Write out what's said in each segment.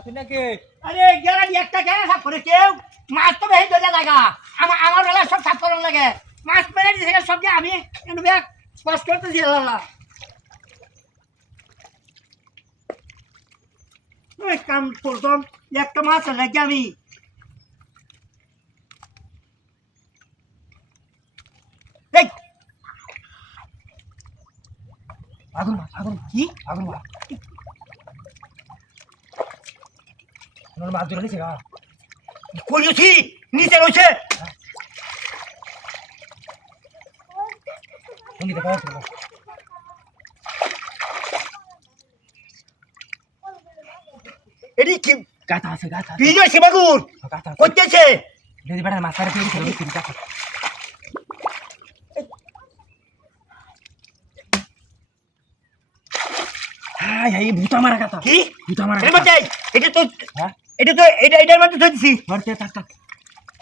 আছেন নাকি? আরে গেরানি একটা গেরা সাফ করে কেউ মাছ তো বেশি ধরে লাগা আমার বেলা সব সাফ করার লাগে মাছ মেরে দিছে সব দিয়ে আমি একটু ব্যাগ কষ্ট করতেছি আল্লাহ ওই কাম করতাম একটা মাছ লাগে আমি এই আগুন কি আগুন মাছ আমার মাছ ধরে নিছে গা কইছি নিচে রয়েছে তুমি দেখো এটি কি গাতা আছে গাতা ভিডিও শিবাগুর গাতা করতেছে যদি বেটা মাছ ধরে ফেলে দিছে তুমি গাতা হাই হাই ভূতা মারা গাতা কি ভূতা মারা এর মধ্যে এটা তো হ্যাঁ এটার মধ্যে ধরছি ধরতে থাক থাক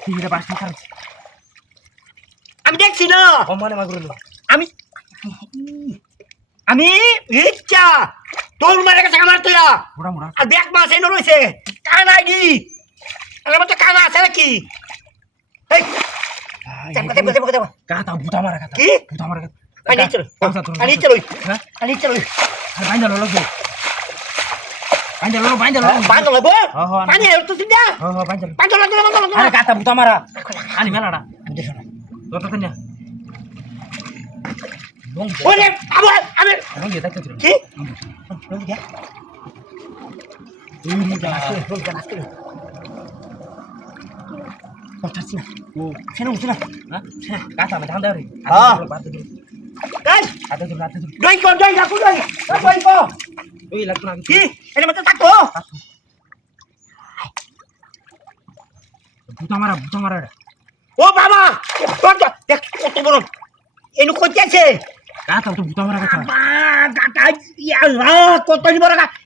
তিনটা বাস মাছ আছে আমি দেখছি না কম্বানে মাগুর লো আমি আমি ইচ্ছা তোর মারে কাছে আমার তোরা মোড়া মোড়া আর ব্যাগ মাছ এনে রয়েছে কান আইডি আমার মধ্যে কানা আছে নাকি এই গাতা ভূতা মারা গাতা কি ভূতা মারা গাতা আনি চলো আনি বাইন্দা লো বাইন্দা লো বান্ধব লাগবো হ্যাঁ পানি তো সিধা হ্যাঁ বাইন্দা বান্ধব আরে গাতা ভূতা মারা আনি মেলাড়া দেখো না তোর তো না বং ওরে আবার আমি বং এটা তো কি গাতা মে ধান দাও রে এই আতে তো রাতে তো দই কো দই রাখো দই দই কো ওই লাগতো না কি এর মধ্যে থাকো ভূতা মারা ও বাবা তোর দেখ কত বড় এনু কইতেছে গাতা তো ভূতা মারা গাতা বাবা গাটা ইয়া কত বড়